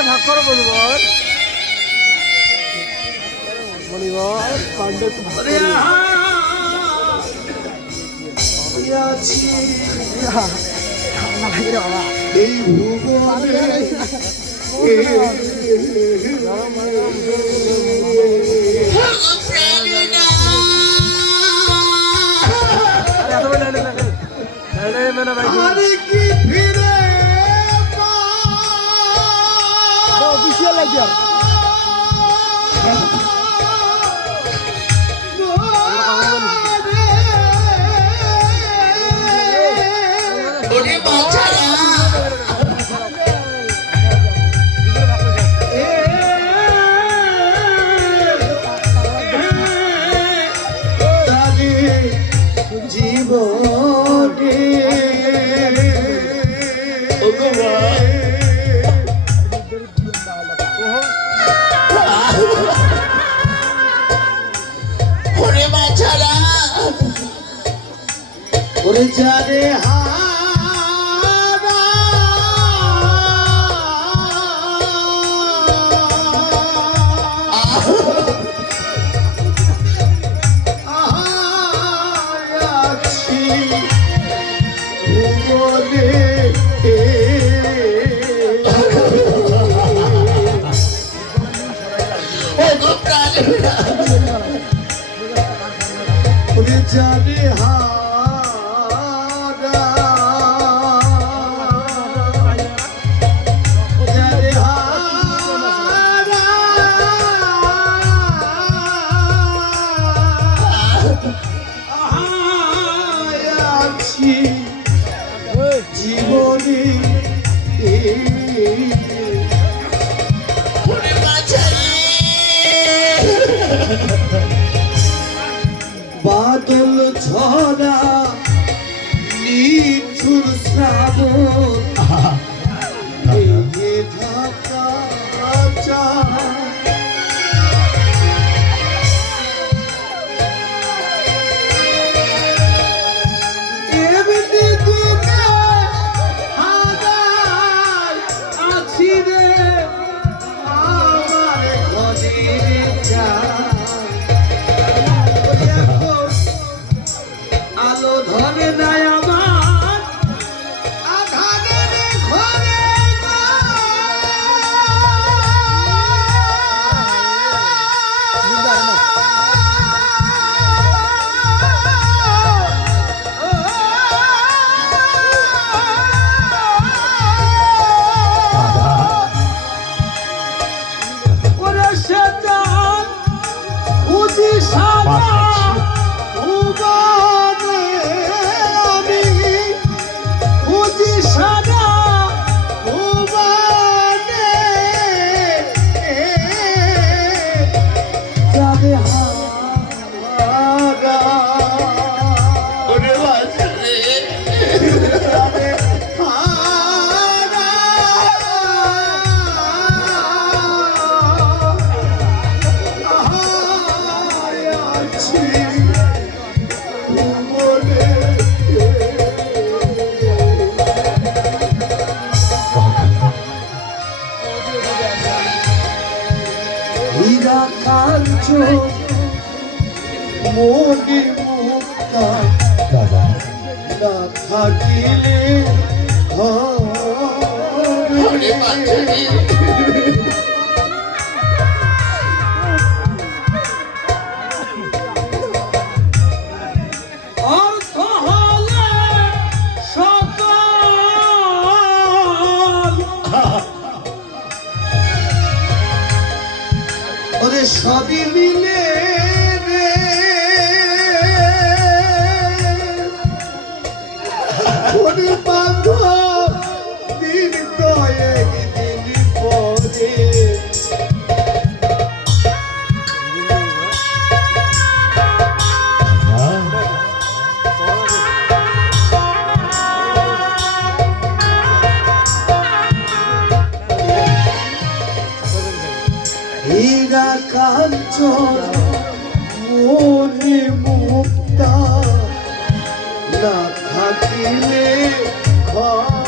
ভাগ করো মনিবর মনিবর পান্ডে এই ভুবনে আরে কি ফিরে অফিসিয়াল লাগিয়া जाने जाने জীবনী বাদল ঝরা নিঠুর শ্রাবণ ঢাকা আলো ধরে নাই আমার আধারের ঘরে ওরে শয়তান উজি সাদা মনে মুক্তা না থাকিলে অর্থ হলে সকল ওরে সবই মিলে বান্ধব দিন তো একদিন পরে হীরা কাঞ্চন মনে মুক্তা না থাকিলে ঘরে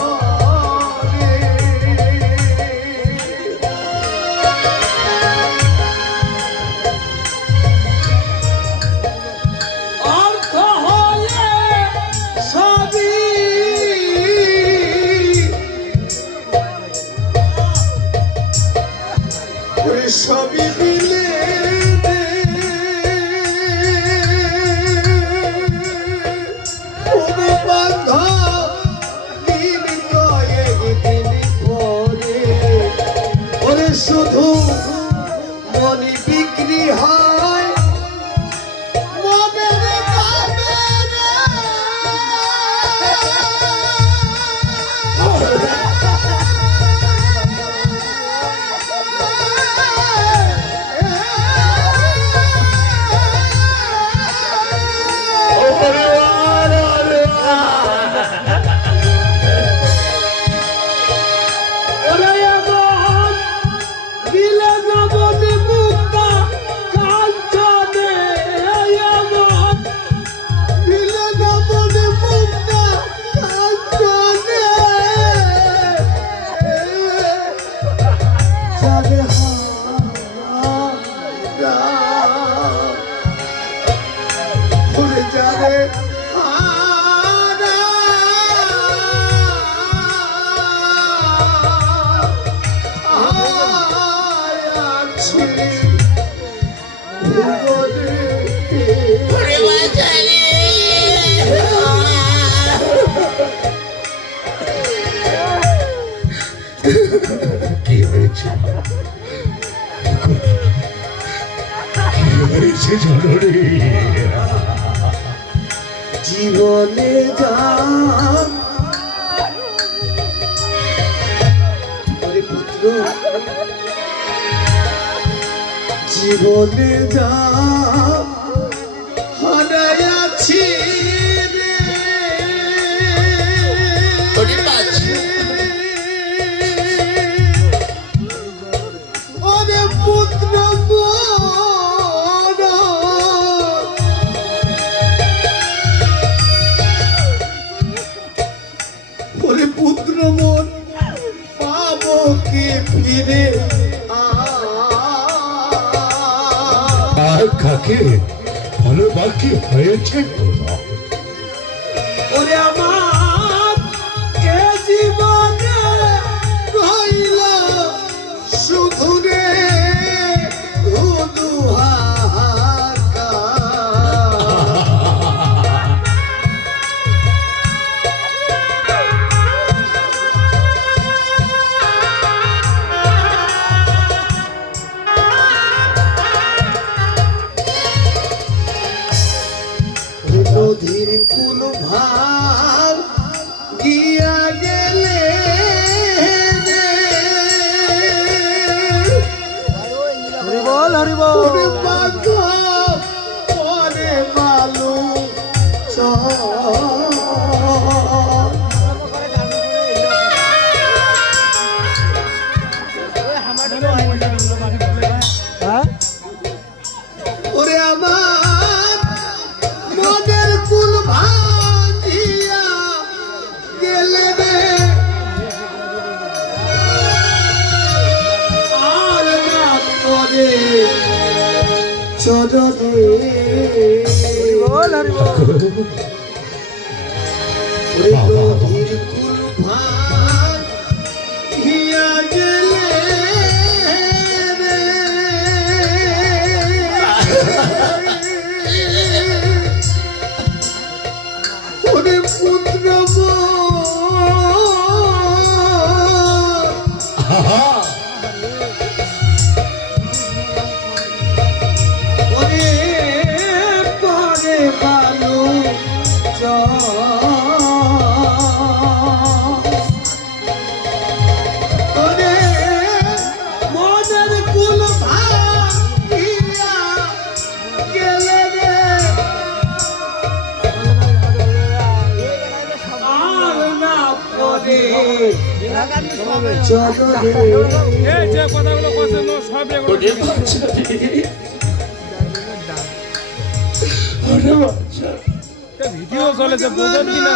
বাচ্চা কি হয়েছে জানো রে? জীবনে যা ওরে পুত্র জীবনে যা হারাইয়াছি রে ওরে বাচ্চা ওরে পুত্র ওরে পুত্র মন পাবো কি ফিরে আর কাকে ভালো বাকি হয়েছে তোরা? ওরে আমার এ জীবনে রইল শুধু রে শুধু নদীর কুল ভার গিয়া গেলে হরিবল হরিবল ওরে বাঁধব পরে বালু হ্যাঁ ওরে আমার মনের কুল ভাঙিয়া গেলে রে আর না করে চরণে হরিবল হরিবল ওরে নদীর কুল ভাঙিয়া গেলে ওরে পুত্র ওরে পরে বালু ওরে মনের কুল ভাঙিয়া গেলে রে আর না পরে চরণে এই যে কথাগুলো বলছেন সব ওরে বাচ্চা ওরে বাচ্চা ভিডিও চলেছে বোঝেন কিনা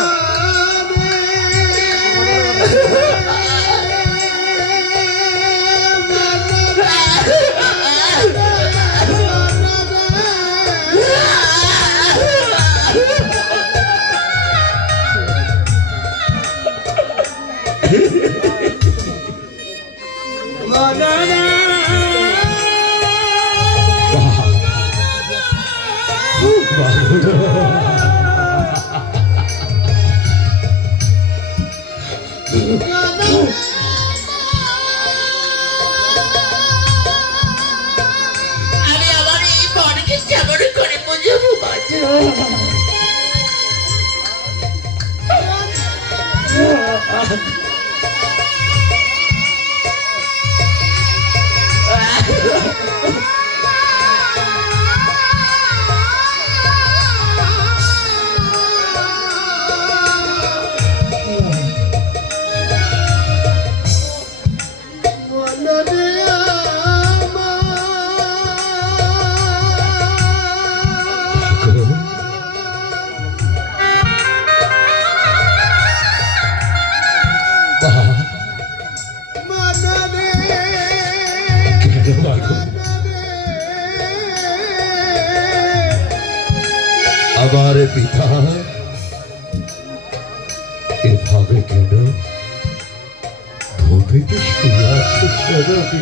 আমি আমার এই মনকে কেমন করে বুঝাবো বাচ্চা আমার পিতা এভাবে কেন ভূমিতে শুয়ে আছে চরণে?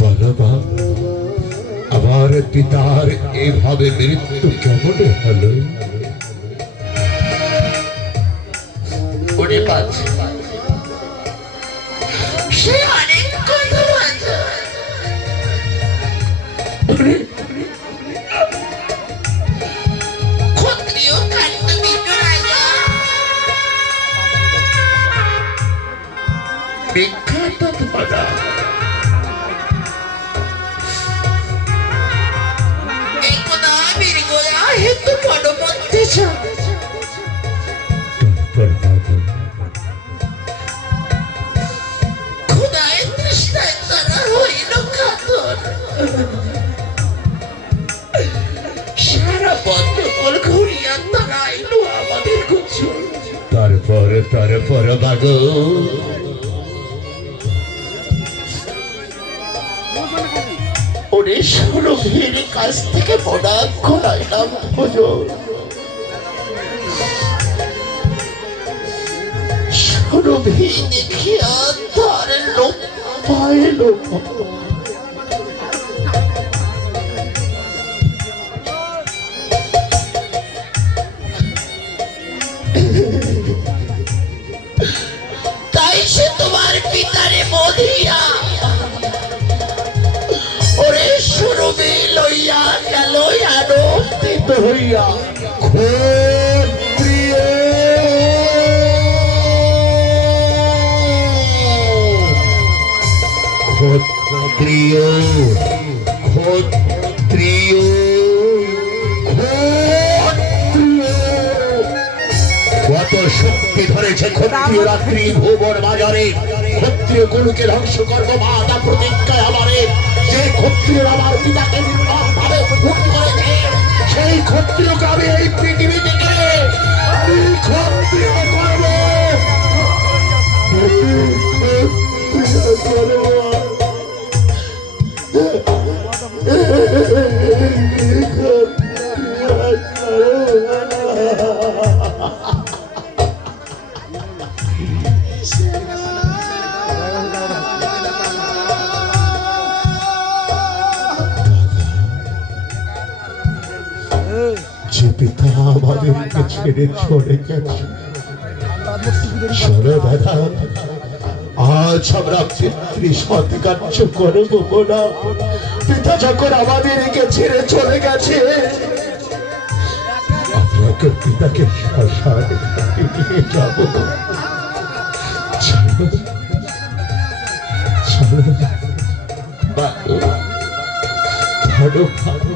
বাবা, আমার পিতার এভাবে মৃত্যু কেমন হলো? ওরে বাচ্চা বিখ্যাত ধরা একদা বীরগোয়া হেতু মনোমধ্যে খোদায় তৃষ্ণায় তারা হইল কাতর সারা বন্ধকল ঘুরিয়া তারা আইলো আমাদের গোচর তারপর বাগো ওরে সুরভির কাছ থেকে বড়া খোলাইলাম ভোজন সুরভি দেখিয়া তার লোক পাইল তাই সে তোমার পিতারে বধিয়া ওরে সুরভি লইয়া গেল আরোপিত হইয়া ক্ষত্রিয় ক্ষত্রিয় কত শক্তি ধরেছে ক্ষত্রিয় রাত্রি ভুবন বাজারে ক্ষত্রিয় গুরুকে ধ্বংস করবো মাতা প্রতিজ্ঞায় আমারে যে ক্ষত্রিয় আমার পিতাকে নির্মম ভাবে খুন করেছে সেই ক্ষত্রিয়কে আমি এই পৃথিবী থেকে ক্ষত্রিয় করবো যে পিতা আমাদেরকে ছেড়ে চলে গেছে শোনো দাদা আজ আমরা পিতৃ সৎকার্য করবো না পিতা যখন আমাদেরকে ছেড়ে চলে গেছে আপনাকে পিতাকে শ্মশানে নিয়ে যাব চলো চলো ধরো ভালো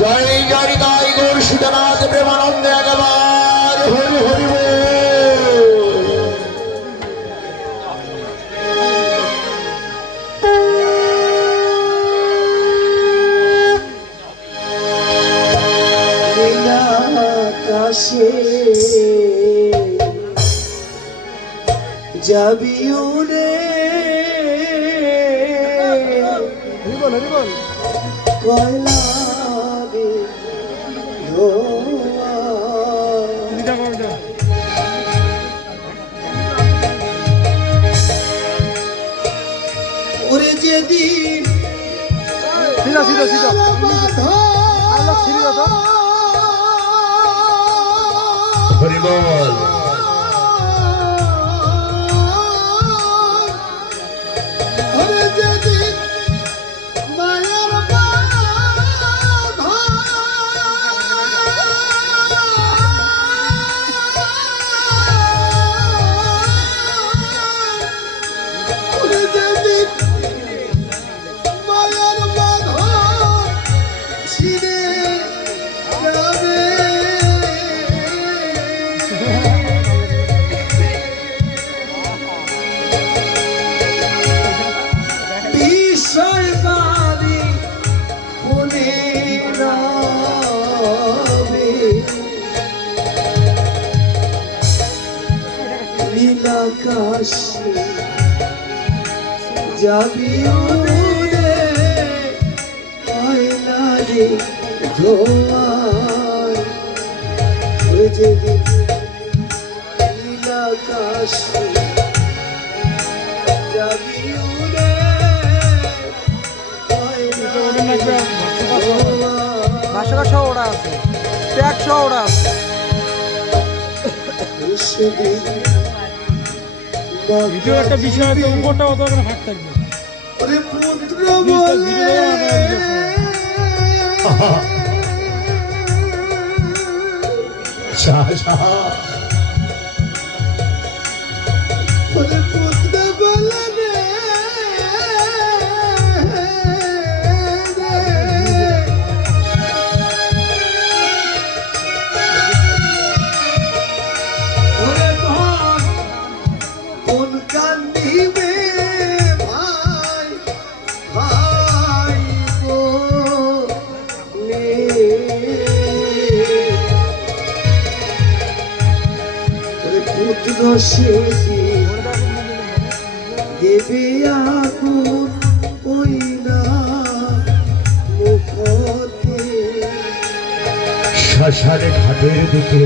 জয় জয় গাই গৌর সীতানাথ প্রেমানন্দে একবার হরি হরি আকাশে যাবি উড়ে কয়লা ওরে যেদিন সিধা সিধা সিধা হরি বল ওরে যেদিন মায়ের নীলাকাশে যাবি উড়ে কয়লা রে ধোঁয়ায় ওই যেদিন নীলাকাশে যাবি উড়ে কয়লা রে ধোঁয়ায়। 500 ওরা আছে 100 ওরা আছে সেদিন ভিডিওর একটা বিষয় আছে, উপরটা অত করে ফাঁক থাকবে। ওরে পুত্র ভিডিও বলে ওরে পুত্র বলে রে ওরে ধন কোন কান্দিবে ভাই ভাই বলে ওরে পুত্র সেদিন দেবে আগুন ওই না মুখতে শ্মশানে ঘাটের দিকে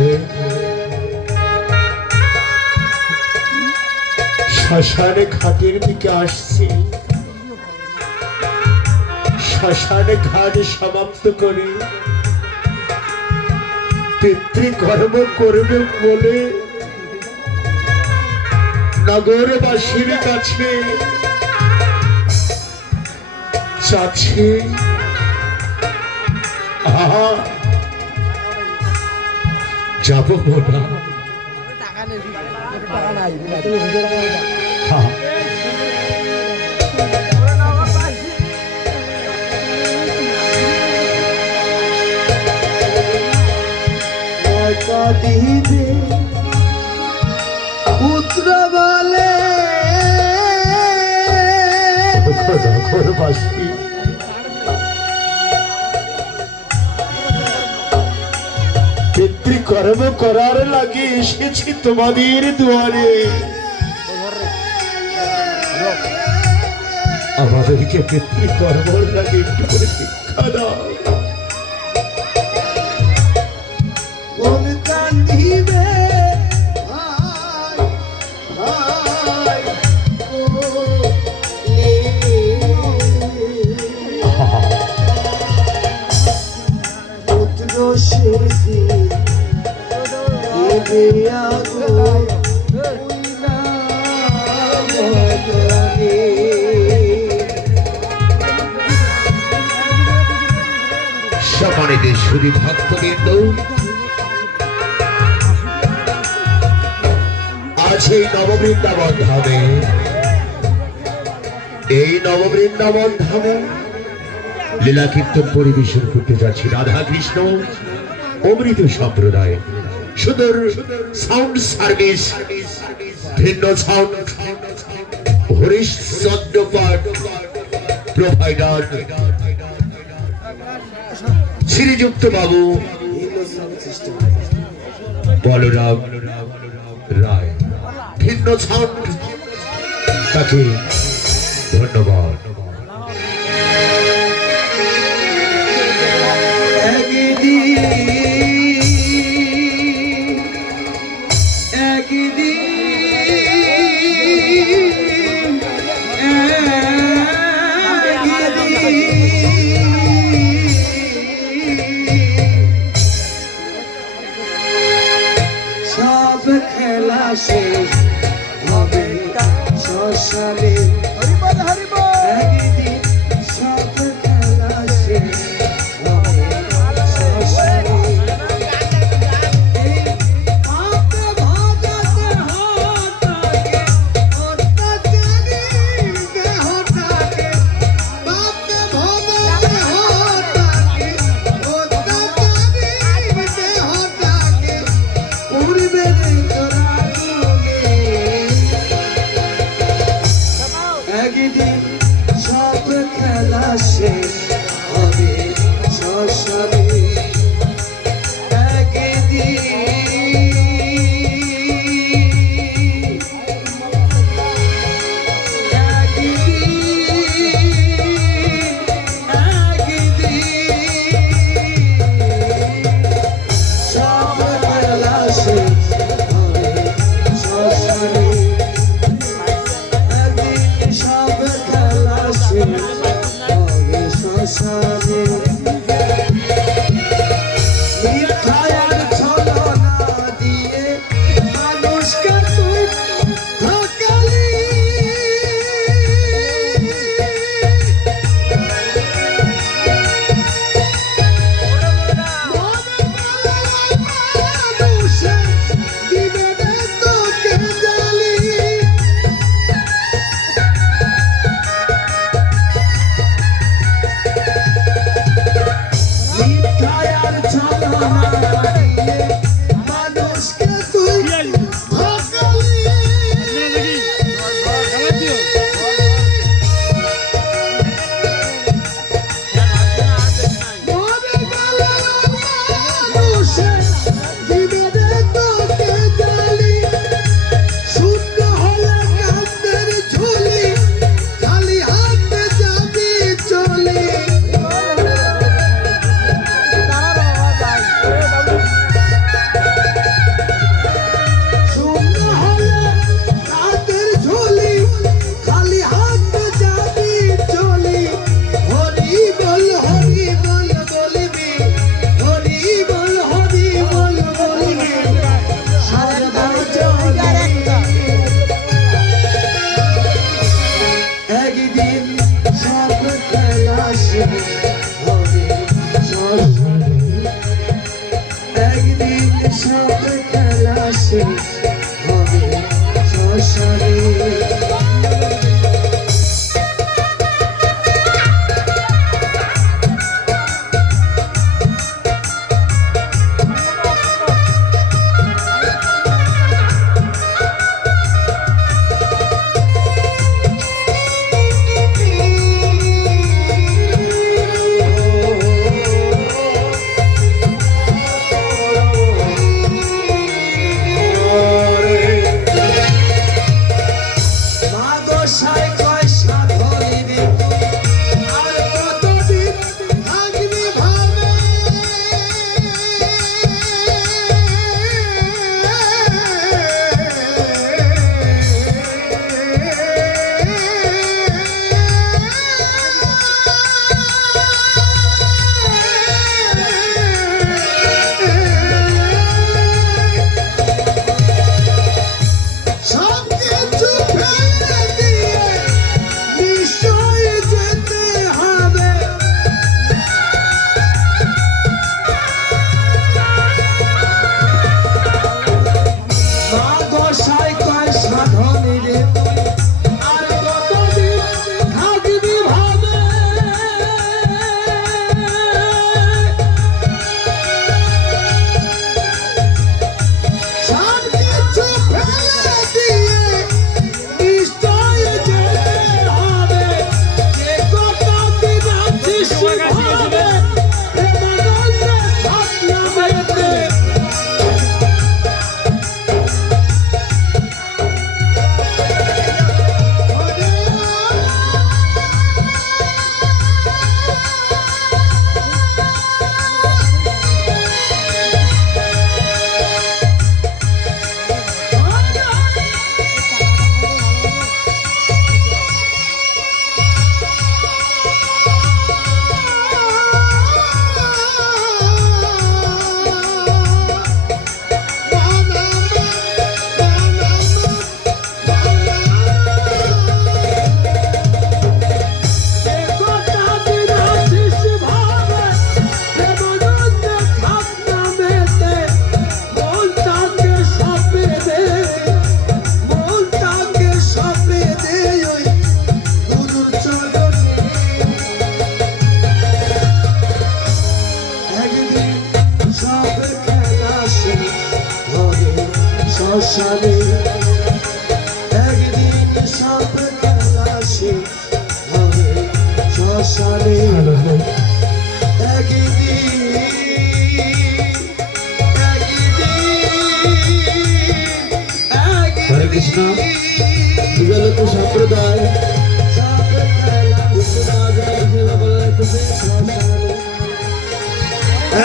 শ্মশানে ঘাটের দিকে আসছি। শ্মশানে ঘাট সমাপ্ত করে পিতৃকর্ম করবে বলে নগরবাসীর কাছে চাচ্ছি। আহা, যাব না। হ্যাঁ, কাঁদিবে পুত্র বলে নগরবাসী পিতৃকর্ম করার লাগে এসেছি তোমাদের দুয়ারে। আমাদেরকে পিতৃকর্ম লাগে একটু করে শিক্ষা দাও। কোন কান্দিবে ভাই ভাই বলে পুত্র সেদিন দেবে আগুন ওই না মদনে। সম্মানিত সুধী ভক্তবৃন্দ, আজ এই নববৃন্দাবন ধামে লীলা কীর্তন পরিবেশন করতে যাচ্ছি রাধা কৃষ্ণ অমৃত সম্প্রদায়। সুন্দর সাউন্ড সার্ভিস, ভিন্ন সাউন্ড হরিশ চন্দ্র পাঠ প্রোভাইডার শ্রীযুক্ত বাবু বলরাম রায়, ভিন্ন সাউন্ড, তাকে ধন্যবাদ। সব খেলা শেষ হবে শ্মশানে সে হবে শ্মশানে একদিন সব খেলা শেষ হবে শ্মশানে শ্মশানে একদিন সব খেলা শেষ হবে শ্মশানে হরে কৃষ্ণ বিজয়লক্ষ্মী সম্প্রদায়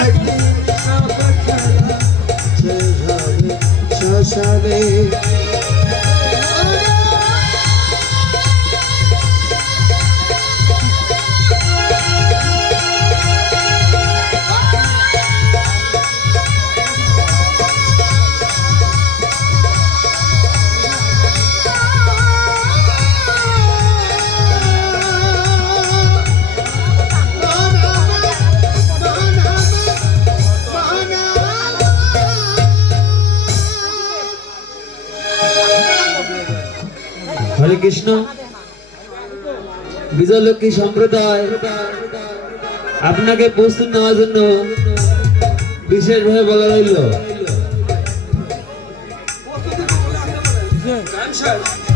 একদিন সব খেলা শেষ হবে শ্মশানে হরে কৃষ্ণ বিজয়লক্ষ্মী সম্প্রদায় আপনাকে প্রস্তুত নেওয়ার জন্য বিশেষভাবে বলা রইল।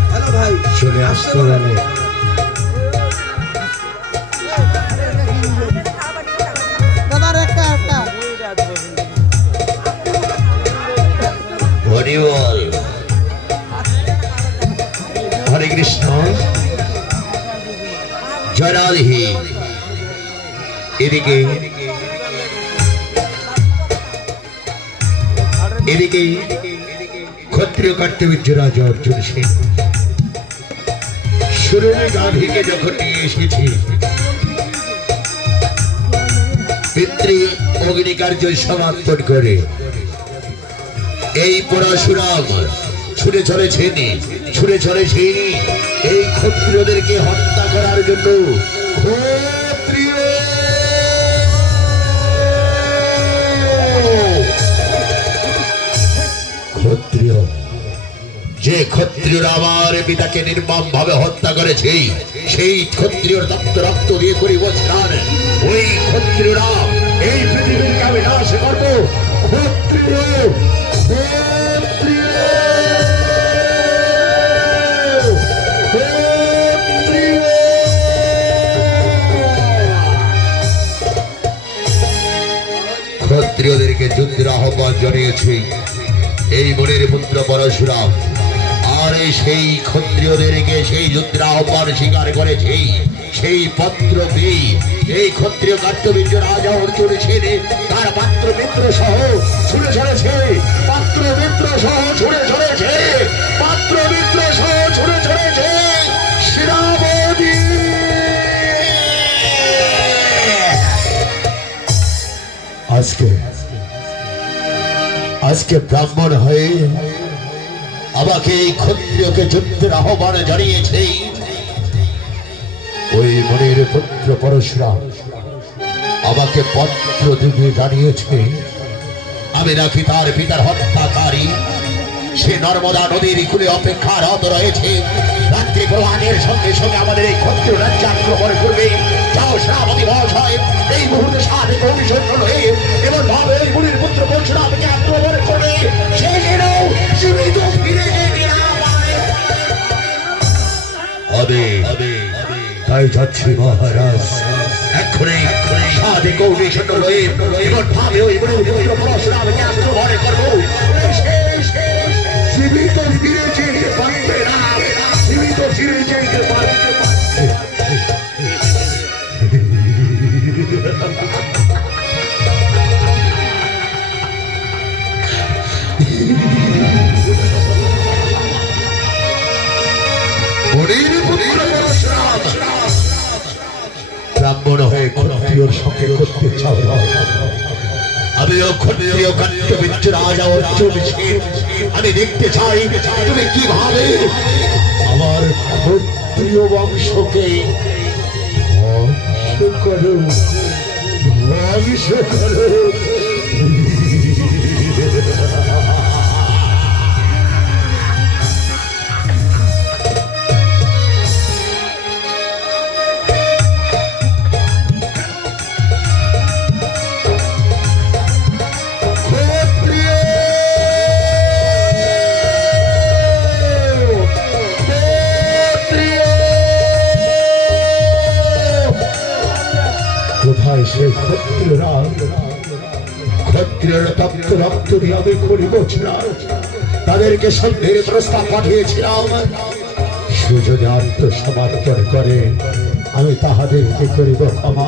হ্যালো ভাই চলে আসতে গেলে হরি বল হরে কৃষ্ণ জয় রাধে। এদিকে এদিকে ক্ষত্রিয় কর্তব্য রাজা অর্জুন সেন সুরভি গাভীকে যখন নিয়ে এসেছি পিতৃ অগ্নিকার্য সমাপন করে এই পরশুরাম ছুটে চলেছেন এই ক্ষত্রিয়দেরকে হত্যা করার জন্য ক্ষত্রিয় ক্ষত্রিয়রা আমার পিতাকে নির্মম ভাবে হত্যা করেছে, সেই ক্ষত্রিয়র রক্ত রক্ত দিয়ে করিব স্নান। ওই ক্ষত্রিয়রা এই পৃথিবীকে আমি নাশ করবো। ক্ষত্রিয় ক্ষত্রিয় ক্ষত্রিয়দেরকে যুদ্ধের আহ্বান জানিয়েছে এই মনের পুত্র পরশুরাম। আর সেই ক্ষত্রিয়দেরকে সেই যুদ্ধের আহ্বান স্বীকার করেছে, সেই পত্র পেয়ে এই ক্ষত্রিয় কার্তবীর্য রাজা অর্জুন ছেড়ে তার পাত্র মিত্র সহ ছুড়ে চলেছে, পাত্র মিত্র সহ ছুড়ে চলেছে, পাত্র মিত্র সহ ছুড়ে চলেছে শ্রীরাবতী। আজকে ব্রাহ্মণ হয়ে আমাকে এই ক্ষত্রিয়কে যুদ্ধের আহ্বান জানিয়েছে ওই মনের পুত্র পরশুরাম। আমাকে পত্র দিয়ে জানিয়েছে আমি নাকি তার পিতার হত্যাকারী। সে নর্মদা নদীর কূলে অপেক্ষারত রয়েছে। রাত্রি প্রভাতের সঙ্গে সঙ্গে আমাদের এই ক্ষত্রিয় রাজ্য আক্রমণ করবে। যাও শ্রাবতী মহাশয়, এই মুহূর্তে সাথে অভিষণ্ণ হয়ে এবং ভাবে এই মুনির পুত্র পরশুরামকে আক্রমণ করবে। সে যেন জীবিত ফিরে যেতে না পারে। তাই যাচ্ছি মহারাজ, এক্ষুনি সাথে কৌশল হয়ে এবং ভাবে ওই মুনির পুত্র পরশুরামকে আক্রমণ করবো। জীবিত ফিরে যেতে পারবে না, জীবিত ফিরে যেতে পারবে না। ব্রাহ্মণ হয়ে ক্ষত্রিয়র সঙ্গে করতে চাও না। আমিও ক্ষত্রিয় কার্তবীর্য রাজা অর্জুন ছিলেন। আমি দেখতে চাই তুমি কিভাবে আমার ক্ষত্রিয় বংশকে ধ্বংস করো, ধ্বংস করো। সেই ক্ষত্রিয়রা তপ্ত রক্ত দিয়ে আমি করিব ছিলাম, তাদেরকে সন্ধ্যের প্রস্তাব পাঠিয়েছিলাম। সে যদি আত্মসমর্পণ করে আমি তাহাদেরকে করিব ক্ষমা।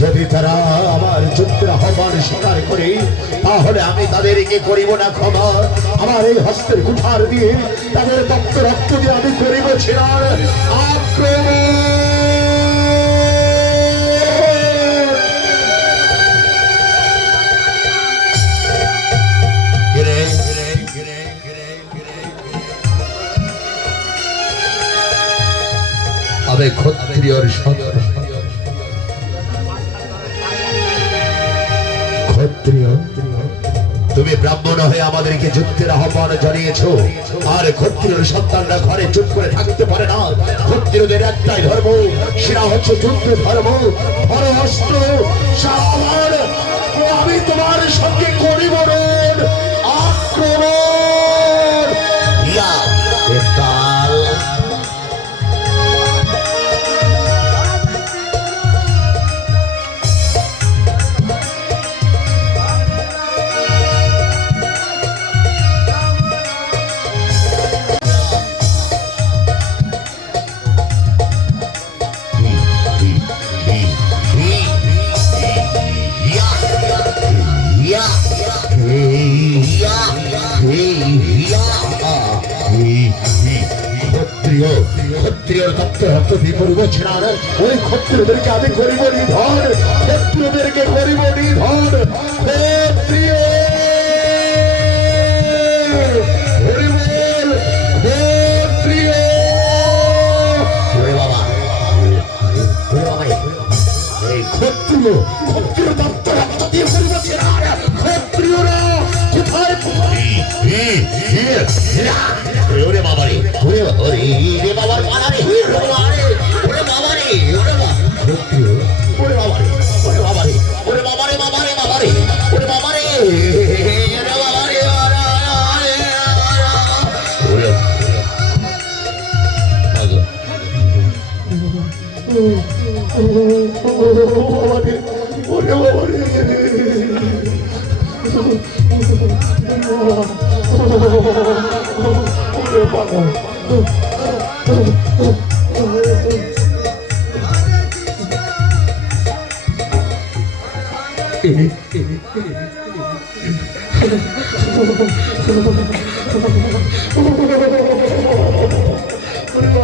যদি তারা আমার যুদ্ধের আহ্বান স্বীকার করে তাহলে আমি তাদেরকে করিব না ক্ষমা। আমার এই হস্তের কুঠার দিয়ে তাদের তপ্ত রক্ত দিয়ে আমি করিব ছিলাম আক্রমণ। আমি ক্ষত্রিয়র সন্তান, ক্ষত্রিয় তুমি ব্রাহ্মণ হয়ে আমাদেরকে যুদ্ধের আহ্বান জানিয়েছ। আর ক্ষত্রিয়র সন্তানরা ঘরে চুপ করে থাকতে পারে না। ক্ষত্রিয়দের একটাই ধর্ম, সেটা হচ্ছে যুদ্ধ ধর্ম। ধর অস্ত্র সাবধান, আমি তোমার সঙ্গে করিব আক্রমণ। ক্ষত্রিয়র তত্ত্ব রক্ত দিয়ে করিব ছিলাম। ওই ক্ষত্রিয়দেরকে আমি করিব নিধন, ক্ষত্রিয়দেরকে করিব নিধন। ক্ষত্রিয় ক্ষত্রিয় ক্ষত্রিয় ক্ষত্রিয় তত্ত্ব রক্ত দিয়ে করিব ছিলাম। ক্ষত্রিয়রা কোথায় ওরে বাবা রে, ওরে বাবা রে, রে বাবার পালা রে, ওরে বাবা রে, ওরে বাবা রে, ওরে বাবা, ওরে বাবা রে, ওরে বাবা রে, ওরে বাবা রে, বাবা রে, বাবা রে, ওরে বাবা রে, ওরে বাবা রে, ওরে ওরে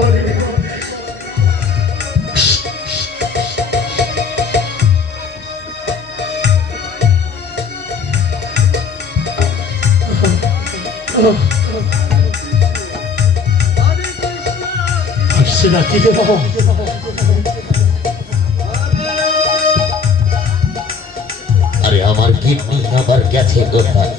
বাবা রে, আসছে নাকি রে বাবা? আরে আমার কিডনি আবার গেছে কোথায়?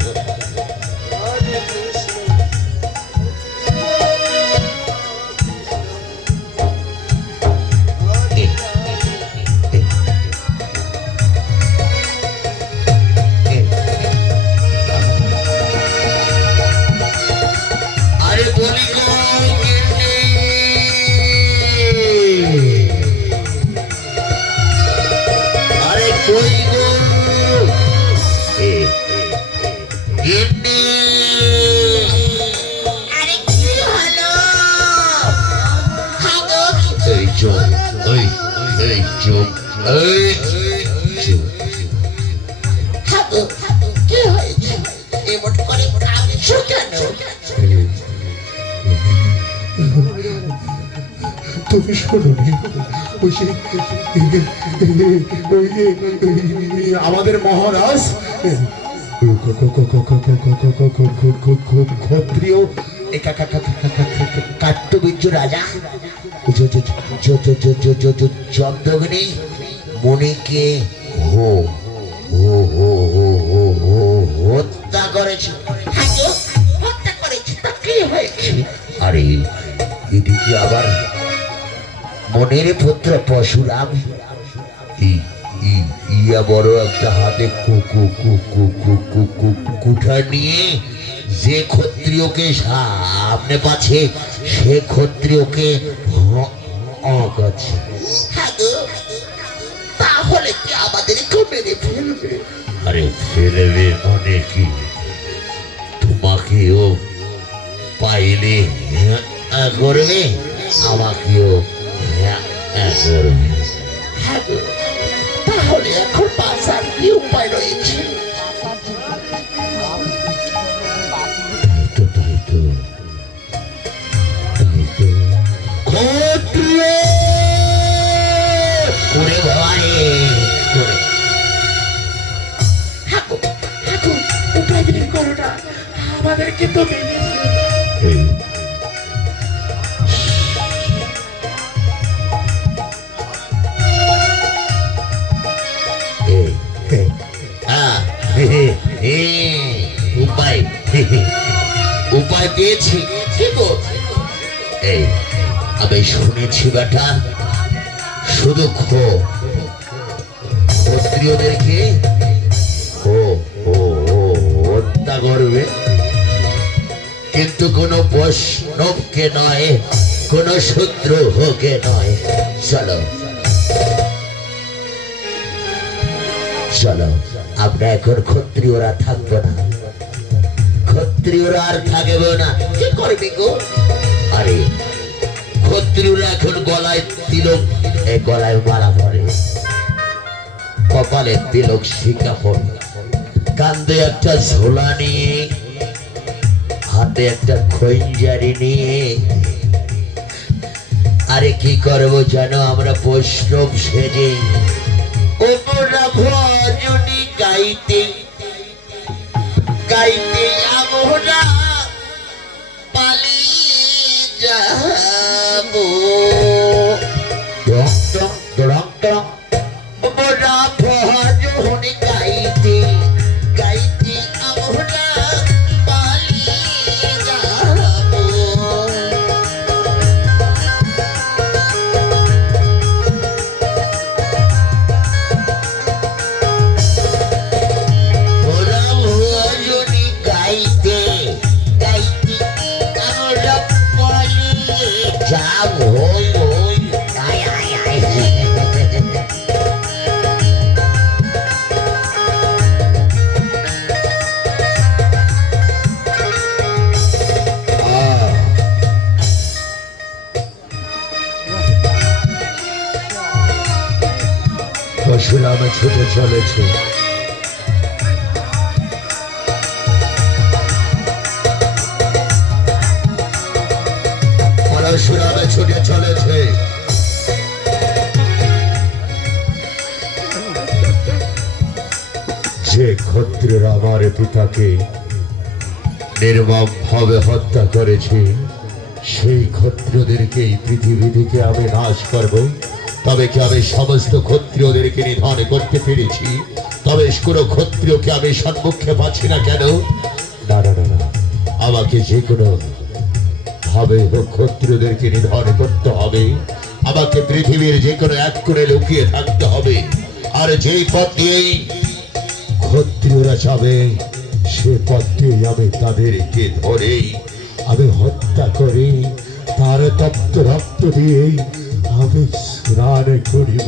আরে বলি গো কিডনি, আরে কই গো কিডনি? আরে কি হলো? হ্যাঁ গো, এই চোখ, এই চোখ, এই চোখ। হ্যাঁ গো, কি হয়েছে? এমন করে কাঁদছো কেন? তুমি শোনো নি, ওই যে আমাদের মহারাজ ক্ষত্রিয় কাট্টবীর্য রাজা চন্দ্রগ্নি মণিকে হো হো হো হো হো হো হত্যা করেছে। হ্যাঁ গো, হত্যা করেছে, তা কি হয়েছে? আরে এদিকে আবার মনের পুত্র পশুরাম ইয়া বড় একটা হাতে কুঠা নিয়ে যে ক্ষত্রিয়কে সামনে পাচ্ছে সে ক্ষত্রিয়কে হ্যাঁ গো, তাহলে কি আমাদেরকেও মেরে ফেলবে? আরে ফেলবে মনে কি, তোমাকেও পাইলে করবে, আমাকেও করবে। হ্যাঁ গো, তাহলে এখন বাঁচার কি উপায় রয়েছে? ক্ষত্রিয় করে ভবারে করে হ্যাঁ গো, উপায় বের করো না, আমাদেরকে তো মেরে ফেলবে। উপায় উপায় পেয়েছি। কি গো? এই আমি শুনেছি বেটা, শুধু ক্ষত্রিয়দেরকে হত্যা করবে, কিন্তু কোনো বৈষ্ণবকে নয়, কোনো শত্রুকে নয়। চলো চলো, আমরা এখন ক্ষত্রিয়রা থাকবো না, ক্ষত্রিয়রা আর থাকবো না। কি করবি গো? আরে ক্ষত্রিয়রা এখন গলায় তিলক, গলায় মালা পরে, কপালে তিলক শিকা পরে, কান্দে একটা ঝোলা নিয়ে, হাতে একটা খৈঞ্জারি নিয়ে। আরে কি করবো জানো, আমরা বৈষ্ণব সেজে ওপরা ভজনী গাইতে গাইতে আমরা পালিয়ে যাবো। ওপরা ভজনী গাইতে গাইতে আমরা পালিয়ে যাবো। পরশুরাম ছুটে চলেছে। পরশুরাম ছুটে চলেছে। যে ক্ষত্রিয়রা আমার পিতাকে নির্মম ভাবে হত্যা করেছে, সেই ক্ষত্রিয়দেরকে এই পৃথিবী থেকে আমি নাশ করব। তবে কি আমি সমস্ত ক্ষত্রিয়দেরকে নিধন করতে পেরেছি? তবে কোনো ক্ষত্রিয়কে আমি সম্মুখে পাচ্ছি না কেন? না না না না, আমাকে যে কোনো ভাবে ক্ষত্রিয়দেরকে নিধন করতে হবে। আমাকে পৃথিবীর যে কোনো এক কোণে লুকিয়ে থাকতে হবে। আর যেই পথ দিয়েই ক্ষত্রিয়রা যাবে, সে পথে আমি তাদেরকে ধরে আমি হত্যা করি, তার তপ্ত রক্ত দিয়ে আমি স্নান করিব।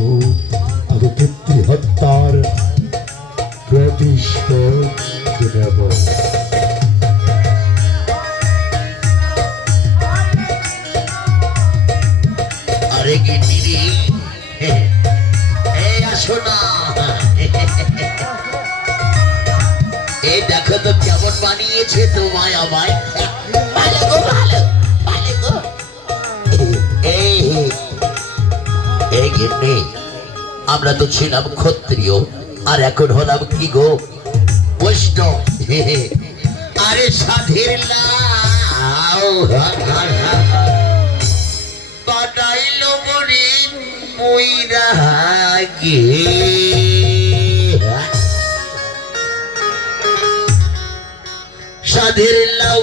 আমি পিতৃ হত্যার প্রতিশোধ নেব। আরে কি দিদি, এই আসো না। এই দেখো তো কেমন বানিয়েছে তোমায় আমায়। ভালো গো, ভালো ভালো গো। এই গিন্নি, আমরা তো ছিলাম ক্ষত্রিয়, আর এখন হলাম কি গো, বৈষ্ণব। আরে সাধের লাউ বানাইলো মনে মইরা গে। সাধের লাউ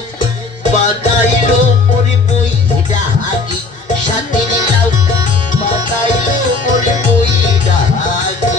বানাইলো মনে মইরা গে। সাধের লাউ বানাইলো মনে মইরা গে।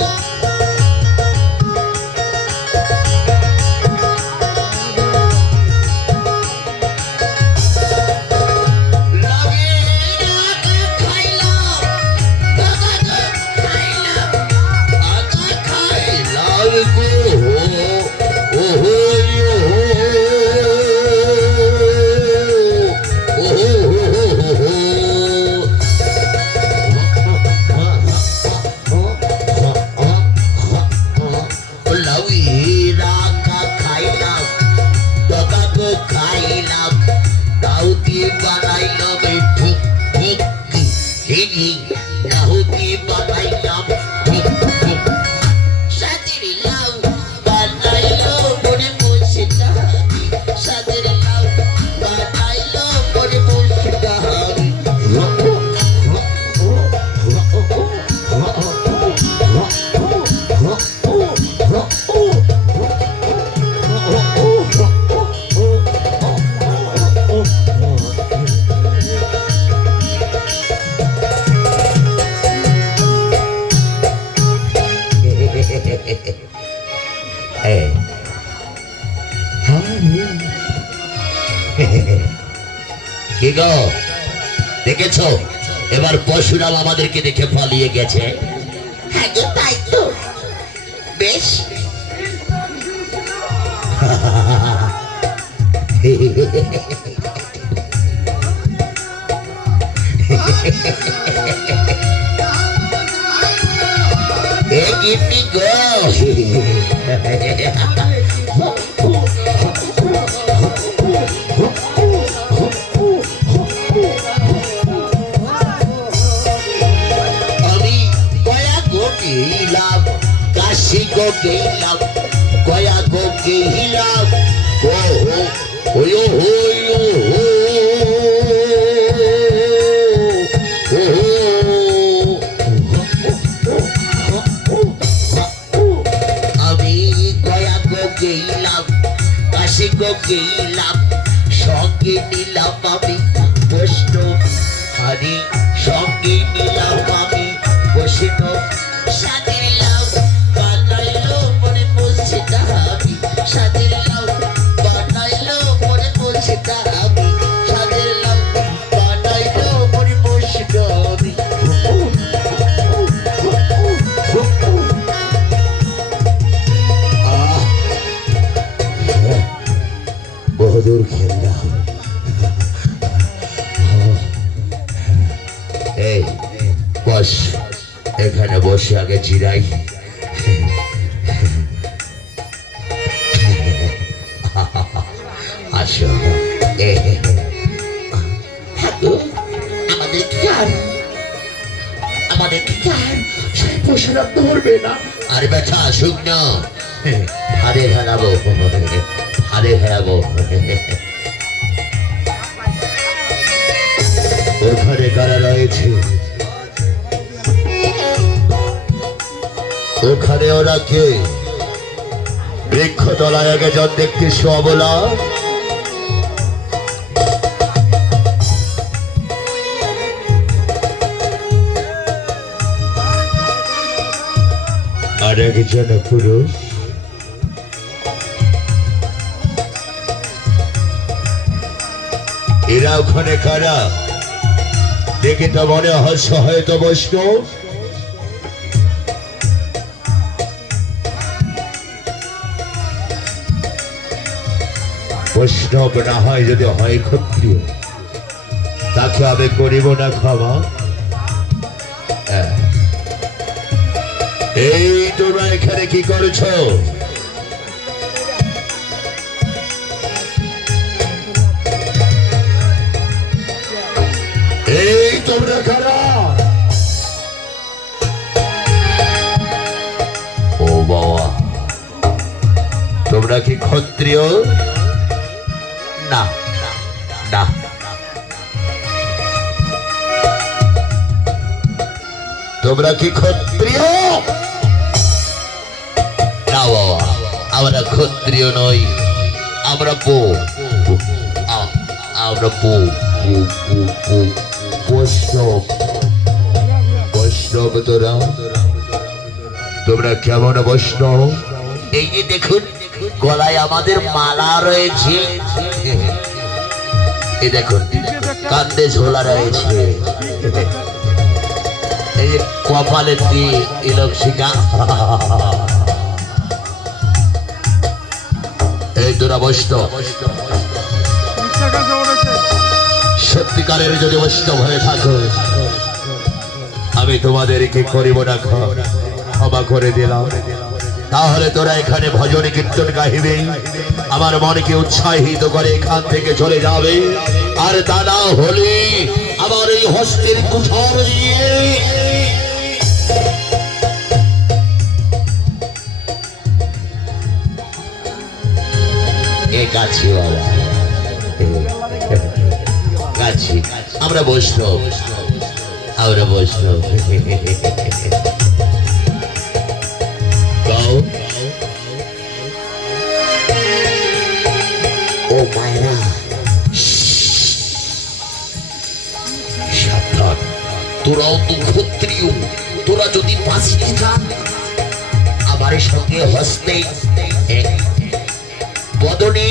কি গো, দেখেছো? এবার পরশুরাম আমাদেরকে দেখে পালিয়ে গেছে। হ্যাঁ গো, তাই তো। বেশ, এ গিন্নি গো, কাশি গো গেলাম, গয়া গো গেলাম, গো হো হো। আমি গয়া গো গেলাম, কাশি গো গেলাম, সঙ্গে নিলাম আমি বৈষ্ণব হারি, সঙ্গে নিলাম আমি বৈষ্ণব। সাদের লাউ বানাইলো মনে বলছে দাবি, সাদের লাউ বানাইলো মনে বলছে দাবি, সাদের লাউ বানাইলো মনে বলছে দাবি। বহুদূর খেললাম। এই বস, এখানে বসে আগে জিরাই। আসো আমাদের কি আর সেই পশুরা ধরবে না। আরে বেটা আসুক না, হারে হারাবো, হারে হারাবো। ওখানে কারা রয়েছে? ওখানে ওরা কে? বৃক্ষ তলায় আগে জন দেখতে সবলা। আর একজন পুরুষ। এরা ওখানে কারা? দেখে তো মনে হচ্ছে হয়তো বৈষ্ণব। বৈষ্ণব না হয়, যদি হয় ক্ষত্রিয়, তাকে আমি করিব না ক্ষমা। এই তোমরা এখানে কি করেছো? এই তোমরা কারা? ও বাবা, তোমরা কি ক্ষত্রিয়? না না, তোমরা কি ক্ষত্রিয়? না বাবা, আমরা ক্ষত্রিয় নই, আমরা বৈষ্ণব। বৈষ্ণব তোমরা কেমন বৈষ্ণব? এই যে দেখুন, গলায় আমাদের মালা রয়েছে, এই দেখুন কান্দে ঝোলা রয়েছে, এই যে কপালে দিয়ে এলক শিকা। এই তোরা বৈষ্ণব, সত্যিকারের যদি বৈষ্ণব হয়ে থাকো, আমি তোমাদেরকে করিব না ক্ষমা করে দিলাম। তাহলে তোরা এখানে ভজন কীর্তন গাইবে, আমার মনকে উৎসাহিত করে এখান থেকে চলে যাবে। আর তা না হলে আমার এই হস্তের কুঠার দিয়ে গাছি বাবা, গাছি। আমরা বৈষ্ণব, আমরা বৈষ্ণব। ও মায়েরা, সাবধান, তোরাও তো ক্ষত্রিয়। তোরা যদি বাঁচিতে চান, আমার সঙ্গে হস্তে বদনে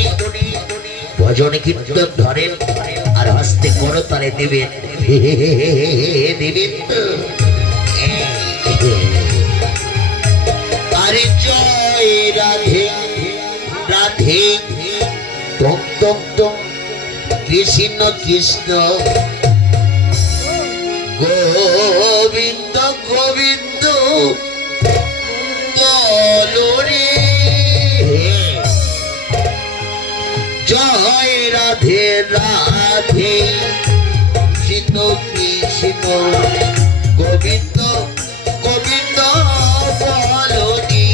ভজনে কীর্তন ধরেন, আর হস্তে করতালে দেবেন, দেবেন তো। আরে জয় রাধে রাধে, টক টক টক, কৃষ্ণ কৃষ্ণ, গোবিন্দ গোবিন্দ বলো রে। জয় রাধে রাধে, কৃষ্ণ কৃষ্ণ, গোবিন্দ গোবিন্দ বলো রে।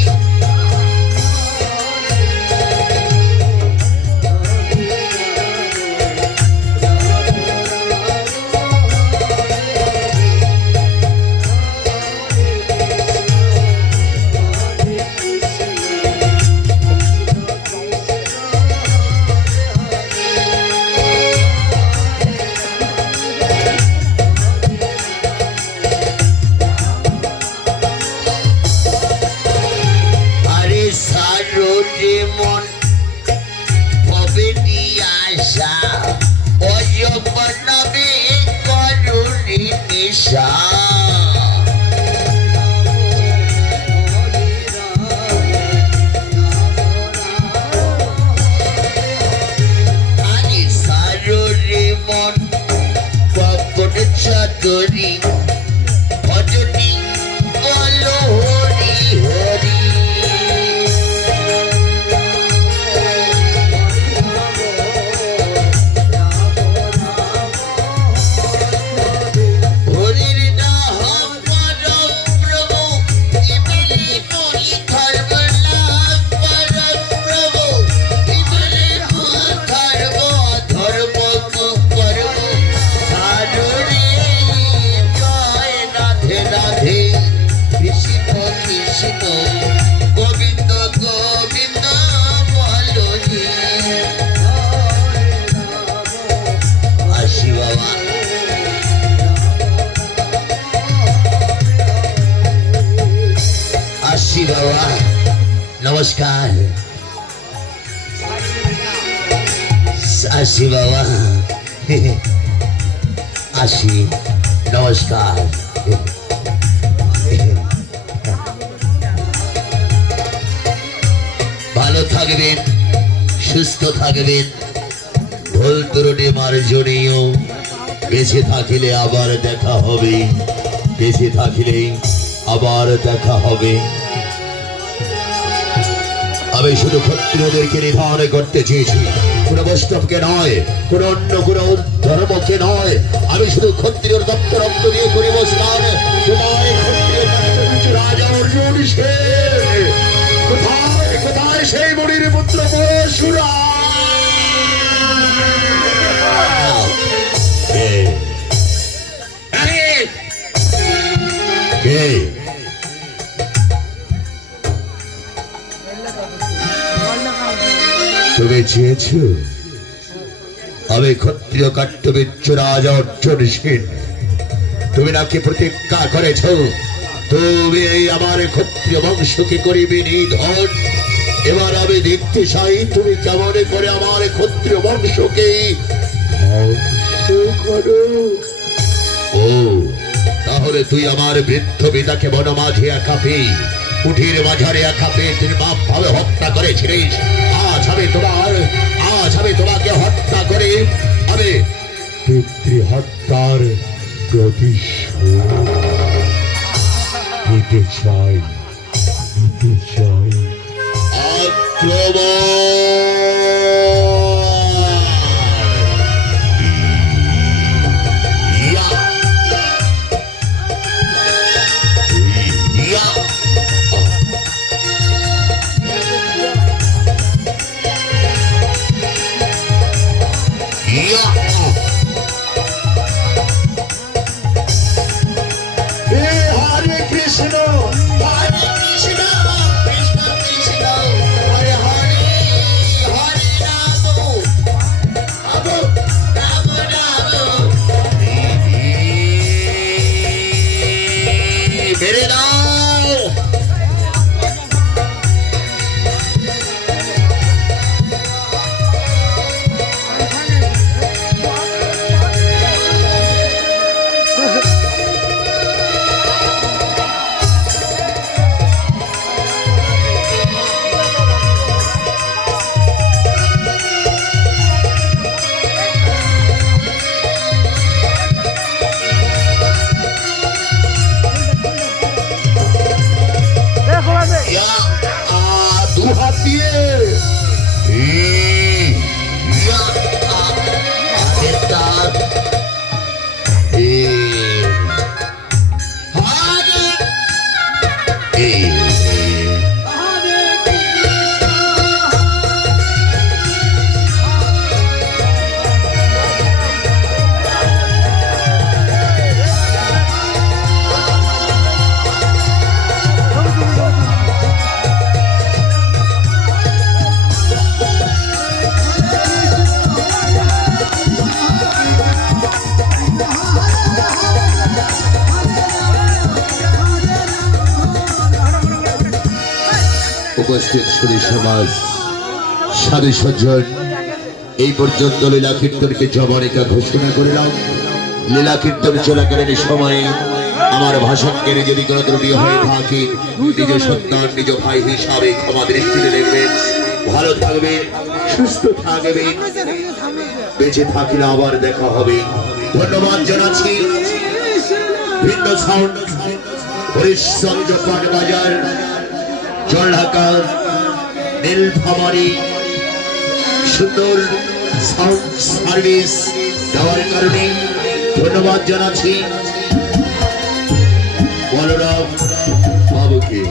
মন হবে আশা, অজবনবে করুণী নিশা। আরে সাররে মন কপট চাদরি, ভজনী বলো হরি হরি। আসি বাবা, নমস্কার। আসি বাবা, আসি, নমস্কার। ভালো থাকবেন, সুস্থ থাকবেন, ভুল ত্রুটি মার্জনীয়। বেঁচে থাকিলে আবার দেখা হবে, বেঁচে থাকিলে আবার দেখা হবে। আমি শুধু ক্ষত্রিয়দেরকে নিধন করতে চেয়েছি, কোন বৈষ্ণবকে নয়, কোন অন্য কোন ধর্মকে নয়। আমি শুধু ক্ষত্রিয়র রক্ত রক্ত দিয়ে করিব স্নান। কোথায় ক্ষত্রিয় রাজা অর্জুন সেন? কোথায় কোথায় সেই মণির পুত্র পরশুরা? কে? তুমি চেয়েছ আমি ক্ষত্রিয় কাট্যবিচ্ছ রাজা অর্জুন সেন। তুমি নাকি প্রতিজ্ঞা করেছ তুমি এই আমার ক্ষত্রিয় বংশকে করিবে নিধন। এবার আমি দেখতে চাই তুমি কেমন করে আমার ক্ষত্রিয় বংশকে ধ্বংস করো। ও তাহলে তুই আমার বৃদ্ধ পিতাকে বনমাঝে একা পেয়ে কুঠির মাঝারে একা পেয়ে তিনি বাপ ভাবে হত্যা করেছিলিস। আজ আমি তোমাকে হত্যা করে আমি পিতৃ হত্যার প্রতিশোধ দিতে চাই। হরে কৃষ্ণ, হরে কৃষ্ণ, কৃষ্ণ কৃষ্ণ, হরে হরে, হরে রাম, রাম রাম। মেরে দাও। দু হাত দিয়ে উপস্থিত সুধী সমাজ, সাধু সজ্জন, এই পর্যন্ত লীলা কীর্তনকে জবনিকা ঘোষণা করলাম। লীলা কীর্তন চলাকালীন সময়ে আমার ভাষণকে যদি কোনো ত্রুটি হয়ে থাকে নিজ সন্তান নিজ ভাই হিসাবে ক্ষমা দৃষ্টিতে দেখবেন। ভালো থাকবে, সুস্থ থাকবে, বেঁচে থাকলে আবার দেখা হবে। ধন্যবাদ জানাচ্ছি ভিন্ন সাউন্ড হরিশ্চন্দ্র পাট বাজার, জলঢাকা, নীলফামারী সুন্দর সাউন্ড সার্ভিস দেওয়ার কারণে ধন্যবাদ জানাচ্ছি বলরাম বাবুকে।